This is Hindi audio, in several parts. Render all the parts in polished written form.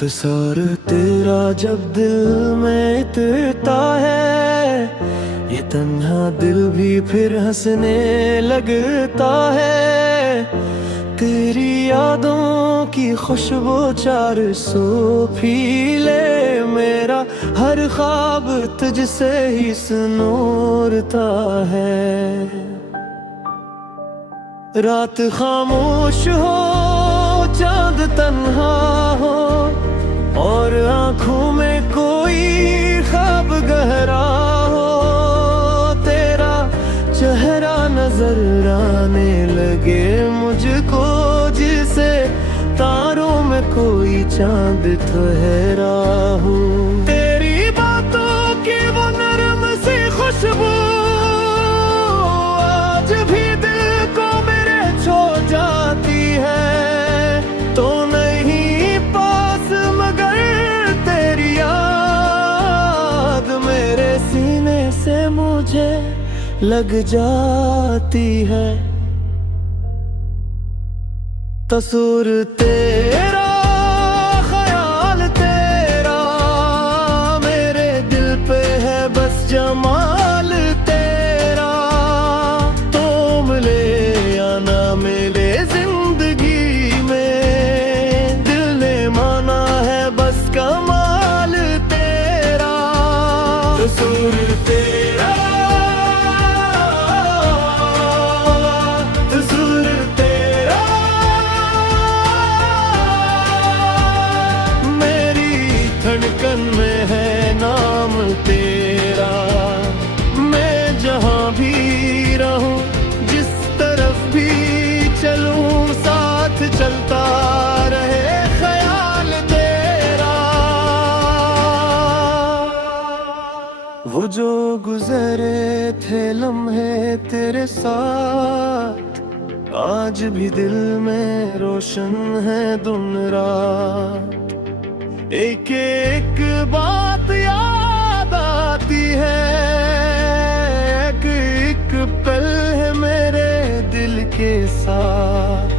तसर तेरा जब दिल में उतरता है, ये तन्हा दिल भी फिर हंसने लगता है। तेरी यादों की खुशबू 400 फीले, मेरा हर ख्वाब तुझसे ही सुनूरता है। रात खामोश हो, चांद तन्हा हो, और आंखों में कोई ख्वाब गहरा हो। तेरा चेहरा नजर आने लगे मुझको, जिसे तारों में कोई चांद ठहरा हो। तेरी बातों की वो नरम सी खुशबू आज भी दिल को मेरे छू जाती है। तो नहीं पास मगर तेरी याद मेरे सीने से मुझे लग जाती है। तस्वीर तेरा, ख्याल तेरा, मेरे दिल पे है बस जमाल तेरा। तो मिले या ना मिले जिंदगी में, दिल ने माना है बस कमाल तेरा। तस्वीर तेरा, धड़कन में है नाम तेरा। मैं जहाँ भी रहूं, जिस तरफ भी चलूं, साथ चलता रहे ख्याल तेरा। वो जो गुजरे थे लम्हे तेरे साथ, आज भी दिल में रोशन है दिन रात। एक एक बात याद आती है, एक एक पल है मेरे दिल के साथ।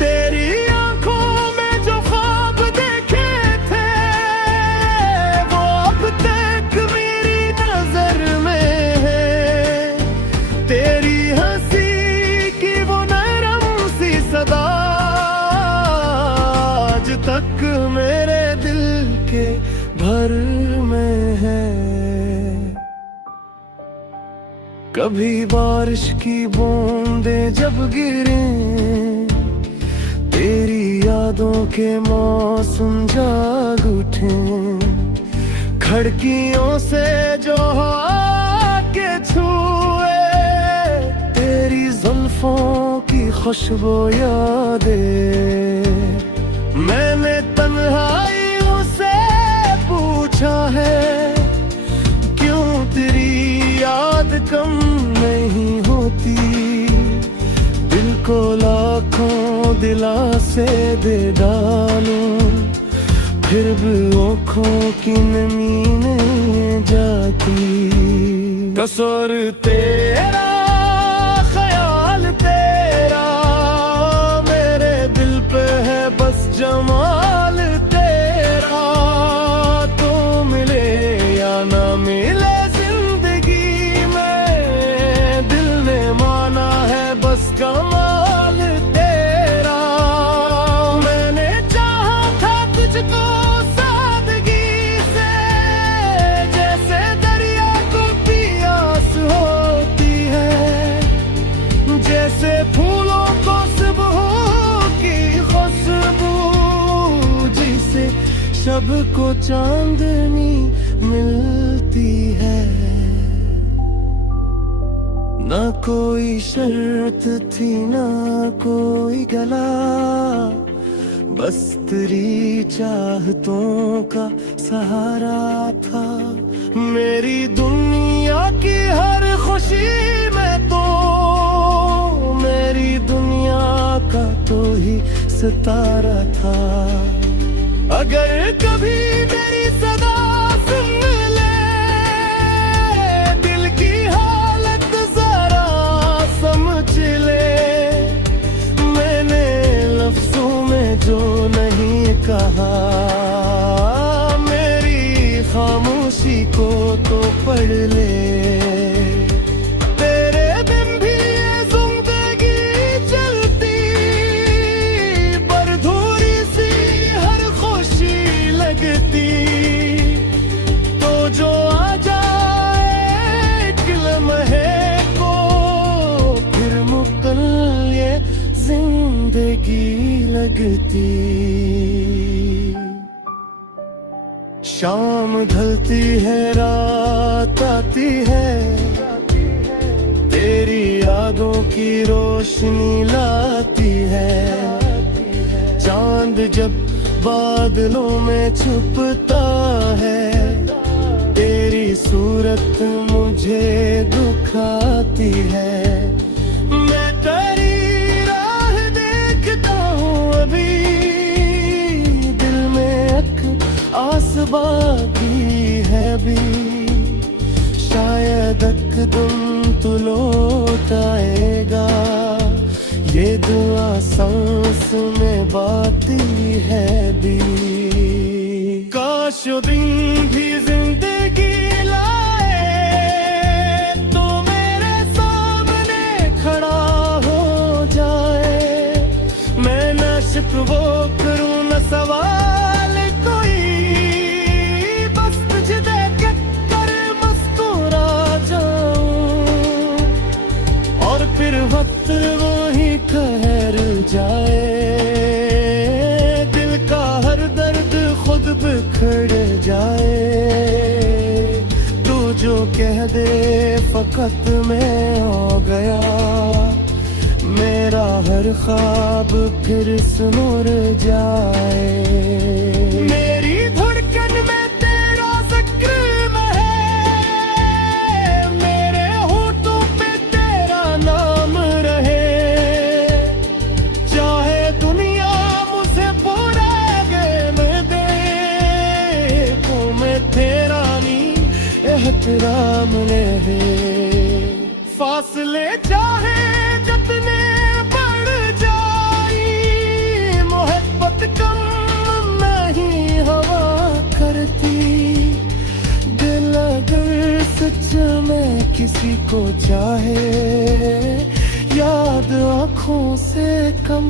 तेरी आंखों में जो ख्वाब देखे थे, वो अब तक मेरी नजर में है। तेरी हंसी की वो नरम सी सदा आज तक मेरे के भर में है। कभी बारिश की बूंदें जब गिरे, तेरी यादों के मौसम जाग उठे। खिड़कियों से जो हवा के छुए, तेरी जुल्फों की खुशबू यादें। मैंने तन्हाई है, क्यों तेरी याद कम नहीं होती। दिल को लाखों दिलासे दे डालूं, फिर भी आँखों की नमी नहीं जाती। कसूर तेरा, ख्याल तेरा, मेरे दिल पे है बस जमाल तेरा। ना मिले जिंदगी में, दिल ने माना है बस कमाल तेरा। मैंने चाहा था तुझको सादगी से, जैसे दरिया को प्यास होती है, जैसे फूलों को सुबह की खुशबू, जिसे सबको चांदनी मिलती है। ना कोई शर्त थी ना कोई गला, बस तेरी चाहतों का सहारा था। मेरी दुनिया की हर खुशी में तो, मेरी दुनिया का तो ही सितारा था। अगर कभी मेरी सदा सुन ले, दिल की हालत जरा समझ ले। मैंने लफ्जों में जो नहीं कहा, खुशी को तो पढ़ ले। तेरे बिन भी ये जिंदगी चलती, बरधूरी सी हर खुशी लगती। तो जो आ जाए एक लम्हे को, फिर मुकल ये जिंदगी लगती। शाम ढलती है, रात आती है, तेरी यादों की रोशनी लाती है। चांद जब बादलों में छुपता है, तेरी सूरत मुझे दुखाती है। मैं तेरी राह देखता हूँ अभी, दिल में एक आस बाकी है भी। शायद एकदम तू लौट आएगा, ये दुआ सांस में बाती है भी। काश वो दिन भी जिंदगी लाए, तो मेरे सामने खड़ा हो जाए। मैं न शिकवा करूं न सवाल कोई, बस तुझे देख कर मुस्कुरा जाऊं, और फिर वक्त वही ठहर जाए। दिल का हर दर्द खुद बिखर जाए। तू जो कह दे फकत मैं हो गया, मेरा हर ख्वाब फिर सुनुर जाए। मेरी धड़कन में तेरा जिक्र है, मेरे होठों पे तेरा नाम रहे। चाहे दुनिया मुझे पूरा गेम दे, तो मैं तेरा नहीं एहतराम रहे। फासले चाहे जितने बढ़ जाई, मोहब्बत कम नहीं हवा करती। दिल अगर सच में किसी को चाहे, याद आंखों से कम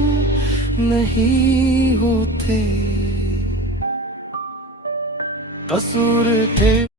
नहीं होते। कसूर थे